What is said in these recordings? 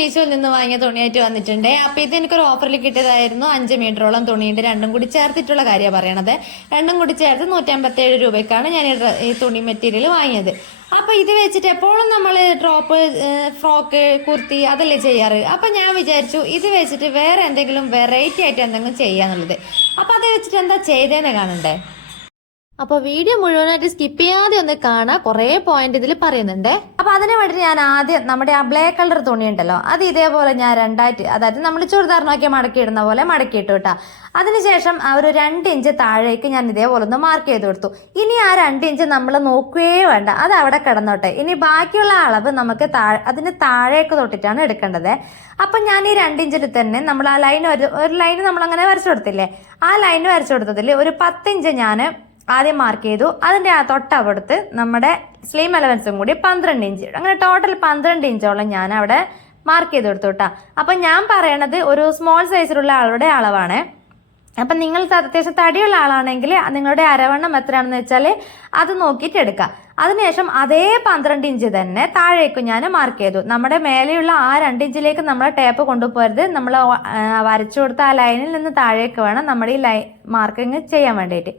മീഷോയിൽ നിന്ന് വാങ്ങിയ തുണിയായിട്ട് വന്നിട്ടുണ്ട്. അപ്പോൾ ഇത് എനിക്കൊരു ഓഫറിൽ കിട്ടിയതായിരുന്നു. 5 മീറ്ററോളം തുണിയുണ്ട്. രണ്ടും കൂടി ചേർത്തിട്ടുള്ള കാര്യമാണ് പറയണത്. രണ്ടും കൂടി ചേർത്ത് 157 രൂപയ്ക്കാണ് ഞാൻ ഈ തുണി മെറ്റീരിയൽ വാങ്ങിയത്. അപ്പോൾ ഇത് വെച്ചിട്ട് എപ്പോഴും നമ്മൾ ടോപ്പ്, ഫ്രോക്ക്, കുർത്തി അതല്ലേ ചെയ്യാറ്. അപ്പോൾ ഞാൻ വിചാരിച്ചു ഇത് വെച്ചിട്ട് വേറെ എന്തെങ്കിലും വെറൈറ്റി ആയിട്ട് എന്തെങ്കിലും ചെയ്യാന്നുള്ളത്. അപ്പോൾ അത് വെച്ചിട്ട് എന്താ ചെയ്തതെന്ന് കാണണ്ടേ. അപ്പോൾ വീഡിയോ മുഴുവനായിട്ട് സ്കിപ്പ് ചെയ്യാതെ ഒന്ന് കാണാം. കുറേ പോയിന്റ് ഇതിൽ പറയുന്നുണ്ട്. അപ്പോൾ അതിന് വേണ്ടി ഞാൻ ആദ്യം നമ്മുടെ ആ ബ്ലാക്ക് കളർ തുണി ഉണ്ടല്ലോ, അത് ഇതേപോലെ ഞാൻ രണ്ടായിട്ട്, അതായത് നമ്മൾ ചുരിദാറിനൊക്കെ മടക്കിയിടുന്ന പോലെ മടക്കിയിട്ടു കേട്ടോ. അതിനുശേഷം ആ ഒരു 2 ഇഞ്ച് താഴേക്ക് ഞാൻ ഇതേപോലെ ഒന്ന് മാർക്ക് ചെയ്ത് കൊടുത്തു. ഇനി ആ 2 ഇഞ്ച് നമ്മൾ നോക്കുകയേ വേണ്ട, അത് അവിടെ കിടന്നോട്ടെ. ഇനി ബാക്കിയുള്ള അളവ് നമുക്ക് അതിന് താഴേക്ക് തൊട്ടിട്ടാണ് എടുക്കേണ്ടത്. അപ്പം ഞാൻ ഈ 2 ഇഞ്ചിൽ തന്നെ നമ്മൾ ആ ലൈൻ ഒരു ലൈൻ നമ്മൾ അങ്ങനെ വരച്ചു കൊടുത്തില്ലേ, ആ ലൈൻ വരച്ചു കൊടുത്തതിൽ ഒരു 10 ഇഞ്ച് ഞാൻ ആദ്യം മാർക്ക് ചെയ്തു. അതിൻ്റെ ആ തൊട്ടവിടുത്ത് നമ്മുടെ സ്ലീം അലവൻസും കൂടി 12 ഇഞ്ച്, അങ്ങനെ ടോട്ടൽ 12 ഇഞ്ചോളം ഞാൻ അവിടെ മാർക്ക് ചെയ്ത് കൊടുത്തു കേട്ടോ. അപ്പം ഞാൻ പറയണത് ഒരു സ്മോൾ സൈസിലുള്ള ആളുടെ അളവാണ്. അപ്പം നിങ്ങൾ അത്യാവശ്യം തടിയുള്ള ആളാണെങ്കിൽ നിങ്ങളുടെ അരവണ്ണം എത്രയാണെന്ന് വെച്ചാൽ അത് നോക്കിയിട്ട് എടുക്കാം. അതിനുശേഷം അതേ 12 ഇഞ്ച് തന്നെ താഴേക്ക് ഞാൻ മാർക്ക് ചെയ്തു. നമ്മുടെ മേലെയുള്ള ആ 2 ഇഞ്ചിലേക്ക് നമ്മൾ ടേപ്പ് കൊണ്ടുപോകരുത്. നമ്മൾ വരച്ചു കൊടുത്ത ആ ലൈനിൽ നിന്ന് താഴേക്ക് വേണം നമ്മുടെ ഈ മാർക്കിങ് ചെയ്യാൻ വേണ്ടിയിട്ട്.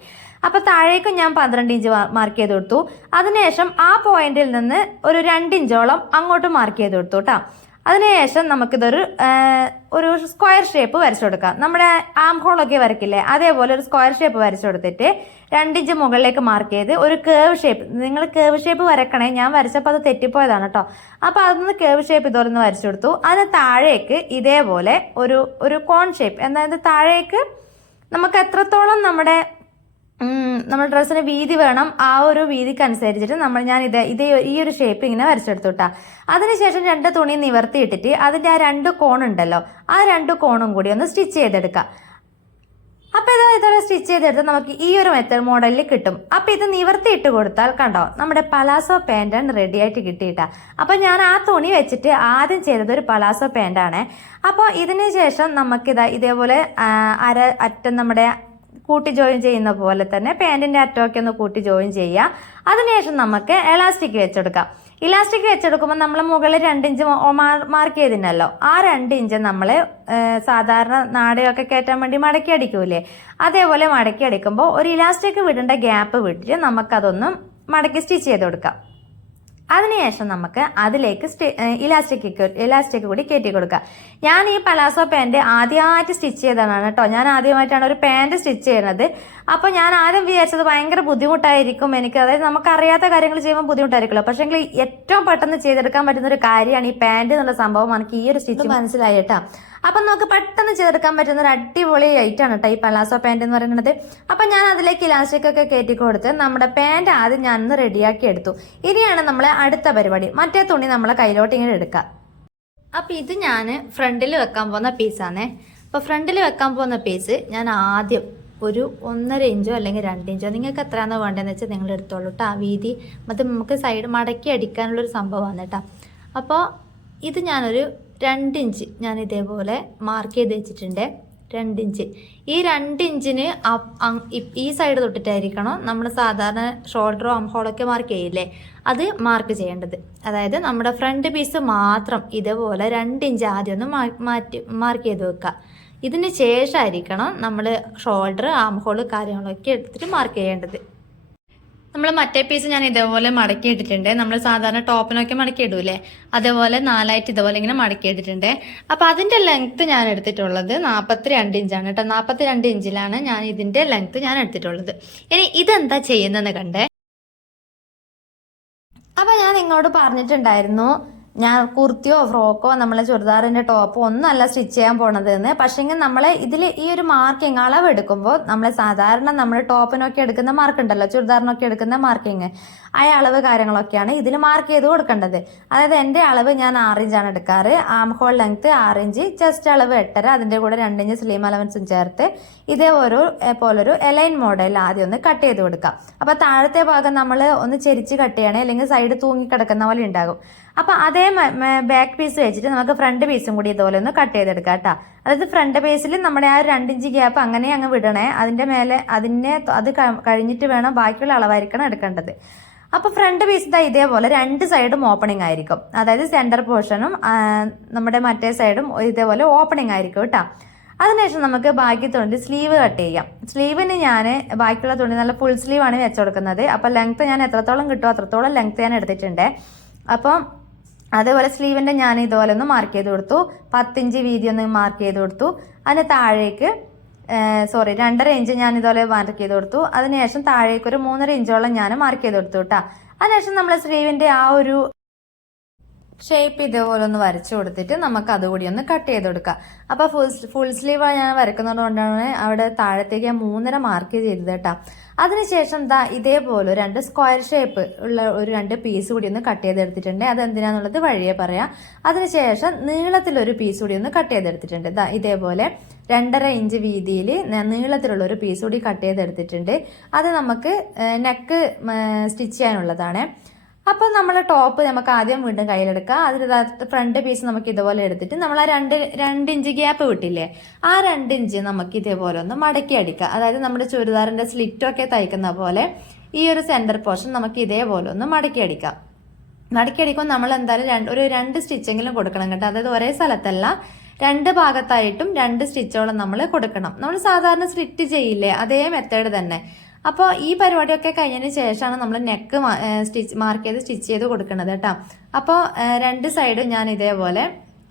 അപ്പോൾ താഴേക്ക് ഞാൻ 12 ഇഞ്ച് മാർക്ക് ചെയ്ത് കൊടുത്തു. അതിനുശേഷം ആ പോയിന്റിൽ നിന്ന് ഒരു 2 ഇഞ്ചോളം അങ്ങോട്ട് മാർക്ക് ചെയ്ത് കൊടുത്തു കേട്ടോ. അതിനുശേഷം ഒരു സ്ക്വയർ ഷേപ്പ് വരച്ചു കൊടുക്കാം. നമ്മുടെ ആം ഹോളൊക്കെ വരയ്ക്കില്ലേ, അതേപോലെ ഒരു സ്ക്വയർ ഷേപ്പ് വരച്ചു കൊടുത്തിട്ട് 2 ഇഞ്ച് മുകളിലേക്ക് മാർക്ക് ചെയ്ത് ഒരു കേവ് ഷേപ്പ്, നിങ്ങൾ കേവ് ഷേപ്പ് വരക്കണേ, ഞാൻ വരച്ചപ്പോൾ അത് തെറ്റിപ്പോയതാണ് കേട്ടോ. അപ്പോൾ അതൊന്ന് കേവ് ഷേപ്പ് ഇതുപോലെ വരച്ചു കൊടുത്തു. അതിന് താഴേക്ക് ഇതേപോലെ ഒരു കോൺ ഷേപ്പ്, അതായത് താഴേക്ക് നമുക്ക് എത്രത്തോളം നമ്മുടെ ഡ്രസ്സിന് വീതി വേണം ആ ഒരു വീതിക്ക് അനുസരിച്ചിട്ട് ഞാൻ ഈ ഒരു ഷേപ്പ് ഇങ്ങനെ വരച്ചെടുത്തു കേട്ടോ. അതിനുശേഷം 2 തുണി നിവർത്തിയിട്ടിട്ട് അതിൻ്റെ ആ 2 കോണുണ്ടല്ലോ, ആ 2 കോണും കൂടി ഒന്ന് സ്റ്റിച്ച് ചെയ്തെടുക്കാം. അപ്പോൾ ഇതോടെ സ്റ്റിച്ച് ചെയ്തെടുത്ത് നമുക്ക് ഈ ഒരു മെത്തേഡ് മോഡലിൽ കിട്ടും. അപ്പോൾ ഇത് നിവർത്തിയിട്ട് കൊടുത്താൽ കണ്ടോ, നമ്മുടെ പലാസോ പാൻറ്റാണ് റെഡി ആയിട്ട് കിട്ടിയിട്ടാ. അപ്പോൾ ഞാൻ ആ തുണി വെച്ചിട്ട് ആദ്യം ചെയ്തത് ഒരു പലാസോ പാൻറ്റാണ്. അപ്പോൾ ഇതിന് ശേഷം നമുക്കിതാ ഇതേപോലെ അറ്റം നമ്മുടെ കൂട്ടി ജോയിൻ ചെയ്യുന്ന പോലെ തന്നെ പാൻറ്റിൻ്റെ അറ്റമൊക്കെ ഒന്ന് കൂട്ടി ജോയിൻ ചെയ്യുക. അതിനുശേഷം നമുക്ക് എലാസ്റ്റിക് വെച്ചെടുക്കാം. ഇലാസ്റ്റിക് വെച്ചെടുക്കുമ്പോൾ നമ്മൾ മുകളിൽ 2 ഇഞ്ച് മാർക്ക് ചെയ്തിരുന്നല്ലോ, ആ 2 ഇഞ്ച് നമ്മൾ സാധാരണ നാടയൊക്കെ കയറ്റാൻ വേണ്ടി മടക്കി അടിക്കൂലേ, അതേപോലെ മടക്കി അടിക്കുമ്പോൾ ഒരു ഇലാസ്റ്റിക് വിടേണ്ട ഗ്യാപ്പ് വിട്ടിട്ട് നമുക്കതൊന്ന് മടക്കി സ്റ്റിച്ച് ചെയ്ത് കൊടുക്കാം. അതിനുശേഷം നമുക്ക് അതിലേക്ക് ഇലാസ്റ്റിക് കൂടി കയറ്റി കൊടുക്കാം. ഞാൻ ഈ പലാസോ പാൻറ് ആദ്യമായിട്ട് സ്റ്റിച്ച് ചെയ്തതാണ് കേട്ടോ. ഞാൻ ആദ്യമായിട്ടാണ് ഒരു പാൻറ് സ്റ്റിച്ച് ചെയ്യുന്നത്. അപ്പോൾ ഞാൻ ആദ്യം വിചാരിച്ചത് ഭയങ്കര ബുദ്ധിമുട്ടായിരിക്കും എനിക്ക്, അതായത് നമുക്കറിയാത്ത കാര്യങ്ങൾ ചെയ്യുമ്പോൾ ബുദ്ധിമുട്ടായിരിക്കുമല്ലോ. പക്ഷേങ്കിൽ ഏറ്റവും പെട്ടെന്ന് ചെയ്തെടുക്കാൻ പറ്റുന്ന ഒരു കാര്യമാണ് ഈ പാൻറ് എന്നുള്ള സംഭവം. എനിക്ക് ഈ ഒരു സ്റ്റിച്ച് മനസ്സിലായി കേട്ടോ. അപ്പം നമുക്ക് പെട്ടെന്ന് ചെയ്തെടുക്കാൻ പറ്റുന്ന ഒരു അടിപൊളി ഐറ്റാണ് കേട്ടോ ഈ പലാസോ പാൻറ് എന്ന് പറയുന്നത്. അപ്പം ഞാൻ അതിലേക്ക് ഇലാസ്റ്റിക് ഒക്കെ കയറ്റി കൊടുത്ത് നമ്മുടെ പാൻറ് ആദ്യം ഞാൻ ഒന്ന് റെഡിയാക്കി എടുത്തു. ഇനിയാണ് നമ്മൾ അടുത്ത പരിപാടി, മറ്റേ തുണി നമ്മളെ കയ്യിലോട്ട് ഇങ്ങനെ എടുക്കുക. അപ്പം ഇത് ഞാൻ ഫ്രണ്ടിൽ വെക്കാൻ പോകുന്ന പീസാണേ. അപ്പോൾ ഫ്രണ്ടിൽ വെക്കാൻ പോകുന്ന പീസ് ഞാൻ ആദ്യം ഒരു 1.5 ഇഞ്ചോ അല്ലെങ്കിൽ 2 ഇഞ്ചോ നിങ്ങൾക്ക് എത്രയാണോ വേണ്ടതെന്ന് വെച്ചാൽ നിങ്ങൾ എടുത്തോളൂ കേട്ടോ. ആ വീതി അത് നമുക്ക് സൈഡ് മടക്കി അടിക്കാനുള്ളൊരു സംഭവമാണ് കേട്ടോ. അപ്പോൾ ഇത് ഞാനൊരു 2 ഇഞ്ച് ഞാൻ ഇതേപോലെ മാർക്ക് ചെയ്ത് വെച്ചിട്ടുണ്ട്. 2 ഇഞ്ച്, ഈ 2 ഇഞ്ചിന് ഈ സൈഡ് തൊട്ടിട്ടായിരിക്കണം നമ്മൾ സാധാരണ ഷോൾഡറോ അംഹോളൊക്കെ മാർക്ക് ചെയ്യില്ലേ, അത് മാർക്ക് ചെയ്യേണ്ടത്. അതായത് നമ്മുടെ ഫ്രണ്ട് പീസ് മാത്രം ഇതേപോലെ 2 ഇഞ്ച് ആദ്യം ഒന്ന് മാർക്ക് ചെയ്ത് വെക്കുക. ഇതിന് ശേഷമായിരിക്കണം നമ്മൾ ഷോൾഡർ ആംഹോള് കാര്യങ്ങളൊക്കെ എടുത്തിട്ട് മാർക്ക് ചെയ്യേണ്ടത്. നമ്മൾ മറ്റേ പീസ് ഞാൻ ഇതേപോലെ മടക്കി ഇട്ടിട്ടുണ്ട്. നമ്മൾ സാധാരണ ടോപ്പിനൊക്കെ മടക്കി ഇടൂലേ, അതേപോലെ 4ആയിട്ട് ഇതേപോലെ ഇങ്ങനെ മടക്കി ഇട്ടിട്ടുണ്ട്. അപ്പോൾ അതിൻ്റെ ലെങ്ത്ത് ഞാൻ എടുത്തിട്ടുള്ളത് 42 ഇഞ്ചാണ് കേട്ടോ. 42 ഇഞ്ചിലാണ് ഞാൻ ഇതിൻ്റെ ലെങ്ത്ത് ഞാൻ എടുത്തിട്ടുള്ളത്. ഇനി ഇതെന്താ ചെയ്യുന്നതെന്ന് കണ്ടേ. അപ്പോൾ ഞാൻ നിങ്ങളോട് പറഞ്ഞിട്ടുണ്ടായിരുന്നു ഞാൻ കുർത്തിയോ ഫ്രോക്കോ നമ്മളെ ചുരിദാറിൻ്റെ ടോപ്പോ ഒന്നല്ല സ്റ്റിച്ച് ചെയ്യാൻ പോണത് എന്ന്. പക്ഷേങ്കിൽ നമ്മൾ ഇതിൽ ഈ ഒരു മാർക്കിങ് അളവ് എടുക്കുമ്പോൾ നമ്മൾ സാധാരണ നമ്മൾ ടോപ്പിനൊക്കെ എടുക്കുന്ന മാർക്ക് ഉണ്ടല്ലോ, ചുരിദാറിനൊക്കെ എടുക്കുന്ന മാർക്കിങ്, ആ അളവ് കാര്യങ്ങളൊക്കെയാണ് ഇതിൽ മാർക്ക് ചെയ്ത് കൊടുക്കേണ്ടത്. അതായത് എൻ്റെ അളവ് ഞാൻ 6 ഇഞ്ചാണ് എടുക്കാറ്. Arm hole length 6 inch, chest അളവ് 8.5, അതിൻ്റെ കൂടെ 2 ഇഞ്ച് സ്ലീം അലവൻസും ചേർത്ത് പോലൊരു എലൈൻ മോഡൽ ആദ്യം ഒന്ന് കട്ട് ചെയ്ത് കൊടുക്കാം. അപ്പോൾ താഴത്തെ ഭാഗം നമ്മൾ ഒന്ന് ചെരിച്ച് കട്ട് ചെയ്യണേ, അല്ലെങ്കിൽ സൈഡ് തൂങ്ങി കിടക്കുന്ന പോലെ ഉണ്ടാകും. അപ്പോൾ അതേ ബാക്ക് പീസ് വെച്ചിട്ട് നമുക്ക് ഫ്രണ്ട് പീസും കൂടി ഇതുപോലെ ഒന്ന് കട്ട് ചെയ്തെടുക്കാം കേട്ടോ. അതായത് ഫ്രണ്ട് പീസിൽ നമ്മുടെ ആ 2 ഇഞ്ച് ഗ്യാപ്പ് അങ്ങനെ അങ്ങ് വിടണേ. അതിൻ്റെ മേലെ അത് കഴിഞ്ഞിട്ട് വേണം ബാക്കിയുള്ള അളവായിരിക്കണം എടുക്കേണ്ടത്. അപ്പോൾ ഫ്രണ്ട് പീസ് ഇതേപോലെ രണ്ട് സൈഡും ഓപ്പണിംഗ് ആയിരിക്കും. അതായത് സെന്റർ പോർഷനും നമ്മുടെ മറ്റേ സൈഡും ഇതേപോലെ ഓപ്പണിംഗ് ആയിരിക്കും കേട്ടോ. അതിനുശേഷം നമുക്ക് ബാക്കി തുണി സ്ലീവ് കട്ട് ചെയ്യാം. സ്ലീവിന് ഞാൻ ബാക്കിയുള്ള തുണി നല്ല ഫുൾ സ്ലീവ് ആണ് വെച്ച് കൊടുക്കുന്നത്. അപ്പോൾ ലെങ്ത്ത് ഞാൻ എത്രത്തോളം കിട്ടുമോ അത്രത്തോളം ലെങ്ത്ത് ഞാൻ എടുത്തിട്ടുണ്ട്. അപ്പം അതേപോലെ സ്ലീവിൻ്റെ ഞാൻ ഇതുപോലെ ഒന്ന് മാർക്ക് ചെയ്ത് കൊടുത്തു. 10 ഇഞ്ച് വീതി ഒന്ന് മാർക്ക് ചെയ്ത് കൊടുത്തു. അതിന് താഴേക്ക് 2.5 ഇഞ്ച് ഞാൻ ഇതുപോലെ മാർക്ക് ചെയ്ത് കൊടുത്തു. അതിനുശേഷം താഴേക്ക് ഒരു 3.5 ഇഞ്ചോളം ഞാൻ മാർക്ക് ചെയ്ത് കൊടുത്തു കേട്ടോ. അതിനുശേഷം നമ്മൾ സ്ലീവിൻ്റെ ആ ഒരു ഷേപ്പ് ഇതേപോലെ ഒന്ന് വരച്ചു കൊടുത്തിട്ട് നമുക്ക് അതുകൂടി ഒന്ന് കട്ട് ചെയ്ത് കൊടുക്കാം. അപ്പോൾ ഫുൾ സ്ലീവ് ഞാൻ വരക്കുന്നത് കൊണ്ടാണ് അവിടെ താഴത്തേക്ക് 3.5 മാർക്ക് ചെയ്തത് കേട്ടോ. അതിനുശേഷം ഇതേപോലെ 2 സ്ക്വയർ ഷേപ്പ് ഉള്ള ഒരു 2 പീസ് കൂടി ഒന്ന് കട്ട് ചെയ്തെടുത്തിട്ടുണ്ട്. അതെന്തിനാന്നുള്ളത് വഴിയെ പറയാം. അതിനുശേഷം നീളത്തിലൊരു പീസ് കൂടി ഒന്ന് കട്ട് ചെയ്തെടുത്തിട്ടുണ്ട്. ഇതേപോലെ 2.5 ഇഞ്ച് വീതിയിൽ നീളത്തിലുള്ള ഒരു പീസ് കൂടി കട്ട് ചെയ്തെടുത്തിട്ടുണ്ട്. അത് നമുക്ക് നെക്ക് സ്റ്റിച്ച് ചെയ്യാനുള്ളതാണ്. അപ്പോൾ നമ്മൾ ടോപ്പ് നമുക്ക് ആദ്യം വീണ്ടും കയ്യിലെടുക്കുക. അതിൽ ഫ്രണ്ട് പീസ് നമുക്ക് ഇതുപോലെ എടുത്തിട്ട് നമ്മൾ ആ 2 ഇഞ്ച് ഗ്യാപ്പ് വിട്ടില്ലേ, ആ 2 ഇഞ്ച് നമുക്ക് ഇതേപോലെ ഒന്ന് മടക്കി അടിക്കുക. അതായത് നമ്മുടെ ചുരിദാറിന്റെ സ്ലിറ്റൊക്കെ തയ്ക്കുന്ന പോലെ ഈ ഒരു സെന്റർ പോർഷൻ നമുക്ക് ഇതേപോലെ ഒന്ന് മടക്കി അടിക്കാം. മടക്കി അടിക്കുമ്പോൾ നമ്മൾ എന്തായാലും ഒരു 2 സ്റ്റിച്ചെങ്കിലും കൊടുക്കണം കേട്ടോ. അതായത് ഒരേ സ്ഥലത്തല്ല, 2 ഭാഗത്തായിട്ടും 2 സ്റ്റിച്ചോളം നമ്മൾ കൊടുക്കണം. നമ്മൾ സാധാരണ സ്ലിറ്റ് ചെയ്യില്ലേ, അതേ മെത്തേഡ് തന്നെ. അപ്പോൾ ഈ പരിപാടിയൊക്കെ കഴിഞ്ഞതിന് ശേഷമാണ് നമ്മൾ നെക്ക് മാർക്ക് ചെയ്ത് സ്റ്റിച്ച് ചെയ്ത് കൊടുക്കുന്നത് കേട്ടോ. അപ്പോൾ 2 സൈഡും ഞാൻ ഇതേപോലെ,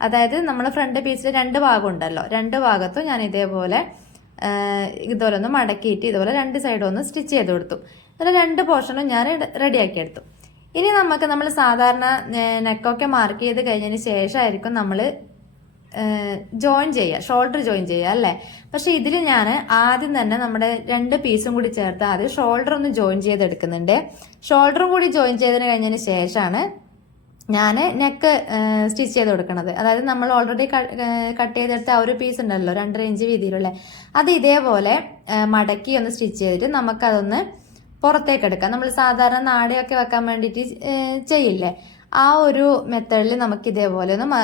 അതായത് നമ്മൾ ഫ്രണ്ട് പീസിൽ 2 ഭാഗം ഉണ്ടല്ലോ, 2 ഭാഗത്തും ഞാൻ ഇതേപോലെ ഒന്ന് മടക്കിയിട്ട് ഇതുപോലെ 2 സൈഡും ഒന്ന് സ്റ്റിച്ച് ചെയ്ത് കൊടുത്തു. അതിൽ 2 പോർഷനും ഞാൻ റെഡിയാക്കി എടുത്തു. ഇനി നമ്മൾ സാധാരണ നെക്കൊക്കെ മാർക്ക് ചെയ്ത് കഴിഞ്ഞതിന് ശേഷമായിരിക്കും നമ്മൾ ജോയിൻ ചെയ്യുക, ഷോൾഡർ ജോയിൻ ചെയ്യുക അല്ലേ. പക്ഷെ ഇതിൽ ഞാൻ ആദ്യം തന്നെ നമ്മുടെ 2 പീസും കൂടി ചേർത്ത് ആദ്യം ഷോൾഡർ ഒന്ന് ജോയിൻ ചെയ്തെടുക്കുന്നുണ്ട്. ഷോൾഡറും കൂടി ജോയിൻ ചെയ്തതിന് കഴിഞ്ഞതിന് ശേഷമാണ് ഞാൻ നെക്ക് സ്റ്റിച്ച് ചെയ്ത് കൊടുക്കുന്നത്. അതായത് നമ്മൾ ഓൾറെഡി കട്ട് ചെയ്തെടുത്ത ആ ഒരു പീസ് ഉണ്ടല്ലോ 2.5 ഇഞ്ച് വീതിയിലുള്ള, അത് ഇതേപോലെ മടക്കി ഒന്ന് സ്റ്റിച്ച് ചെയ്തിട്ട് നമുക്കതൊന്ന് പുറത്തേക്ക് എടുക്കാം. നമ്മൾ സാധാരണ നാടയൊക്കെ വെക്കാൻ വേണ്ടിയിട്ട് ചെയ്യില്ലേ, ആ ഒരു മെത്തേഡിൽ നമുക്ക് ഇതേപോലെ ഒന്ന്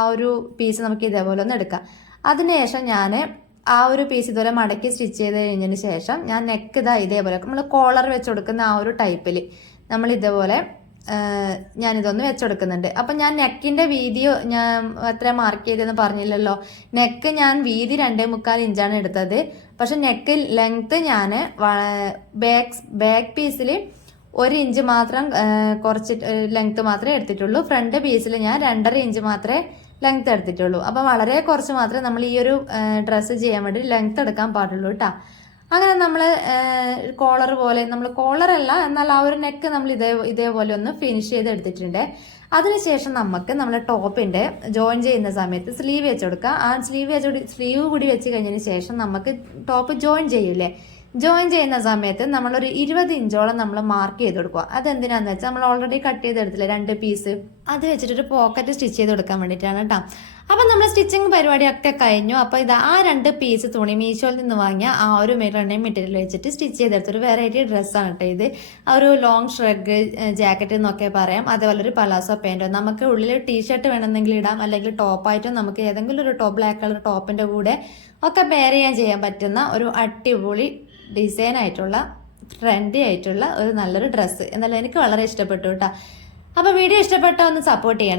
ആ ഒരു പീസ് നമുക്ക് ഇതേപോലെ ഒന്ന് എടുക്കാം. അതിനുശേഷം ഞാൻ ആ ഒരു പീസ് ഇതുപോലെ മടക്കി സ്റ്റിച്ച് ചെയ്ത് കഴിഞ്ഞതിന് ശേഷം ഞാൻ നെക്ക് ഇതേപോലെ നമ്മൾ കോളർ വെച്ച് കൊടുക്കുന്ന ആ ഒരു ടൈപ്പിൽ നമ്മൾ ഇതേപോലെ ഞാനിതൊന്ന് വെച്ചെടുക്കുന്നുണ്ട്. അപ്പം ഞാൻ നെക്കിന്റെ വീതി ഞാൻ എത്ര മാർക്ക് ചെയ്തെന്ന് പറഞ്ഞില്ലല്ലോ. നെക്ക് ഞാൻ വീതി 2.25 ഇഞ്ചാണ് എടുത്തത്. പക്ഷെ നെക്ക് ലെങ്ത് ഞാൻ ബാക്ക് പീസിൽ 1 ഇഞ്ച് മാത്രം കുറച്ച് ലെങ്ത് മാത്രമേ എടുത്തിട്ടുള്ളൂ. ഫ്രണ്ട് പീസിൽ ഞാൻ 2.5 ഇഞ്ച് മാത്രമേ ലെങ്ത് എടുത്തിട്ടുള്ളൂ. അപ്പം വളരെ കുറച്ച് മാത്രമേ നമ്മൾ ഈ ഒരു ഡ്രസ്സ് ചെയ്യാൻ വേണ്ടി ലെങ്ത് എടുക്കാൻ പാടുള്ളൂ കേട്ടോ. അങ്ങനെ നമ്മൾ കോളർ പോലെ, നമ്മൾ കോളറല്ല എന്നാൽ ആ ഒരു നെക്ക് നമ്മൾ ഇതേപോലെ ഒന്ന് ഫിനിഷ് ചെയ്ത് എടുത്തിട്ടുണ്ട്. അതിനുശേഷം നമുക്ക് നമ്മുടെ ടോപ്പിന്റെ ജോയിൻ ചെയ്യുന്ന സമയത്ത് സ്ലീവ് വെച്ച് കൊടുക്കുക. ആ സ്ലീവ് കൂടി വെച്ച് കഴിഞ്ഞതിന് ശേഷം നമുക്ക് ടോപ്പ് ജോയിൻ ചെയ്യൂലേ, ജോയിൻ ചെയ്യുന്ന സമയത്ത് നമ്മളൊരു 20 ഇഞ്ചോളം നമ്മൾ മാർക്ക് ചെയ്ത് കൊടുക്കുക. അതെന്തിനാന്ന് വെച്ചാൽ നമ്മൾ ഓൾറെഡി കട്ട് ചെയ്തെടുത്തില്ലേ 2 പീസ്, അത് വെച്ചിട്ടൊരു പോക്കറ്റ് സ്റ്റിച്ച് ചെയ്ത് കൊടുക്കാൻ വേണ്ടിയിട്ടാണ് കേട്ടോ. അപ്പം നമ്മൾ സ്റ്റിച്ചിങ് പരിപാടിയൊക്കെ കഴിഞ്ഞു. അപ്പോൾ ആ 2 പീസ് തുണി മീഷോയിൽ നിന്ന് വാങ്ങിയ ആ ഒരു മെറ്റീരിയൽ വെച്ചിട്ട് സ്റ്റിച്ച് ചെയ്തെടുത്തൊരു വെറൈറ്റി ഡ്രസ്സാണ് കേട്ടോ ഇത്. ഒരു ലോങ് ഷ്രഗ് ജാക്കറ്റ് എന്നൊക്കെ പറയാം, അതേപോലെ ഒരു പലാസോ പാൻറ്റോ. നമുക്ക് ഉള്ളിൽ ടീഷർട്ട് വേണമെന്നെങ്കിൽ ഇടാം, അല്ലെങ്കിൽ ടോപ്പായിട്ടും നമുക്ക് ഏതെങ്കിലും ഒരു ബ്ലാക്ക് കളർ ടോപ്പിന്റെ കൂടെ ഒക്കെ പെയർ ചെയ്യാൻ പറ്റുന്ന ഒരു അടിപൊളി ഡിസൈൻ ആയിട്ടുള്ള ട്രെൻഡി ആയിട്ടുള്ള ഒരു നല്ലൊരു ഡ്രസ്സ്. എന്നാലും എനിക്ക് വളരെ ഇഷ്ടപ്പെട്ടു കേട്ടോ. അപ്പോൾ വീഡിയോ ഇഷ്ടപ്പെട്ടോ ഒന്ന് സപ്പോർട്ട് ചെയ്യണം.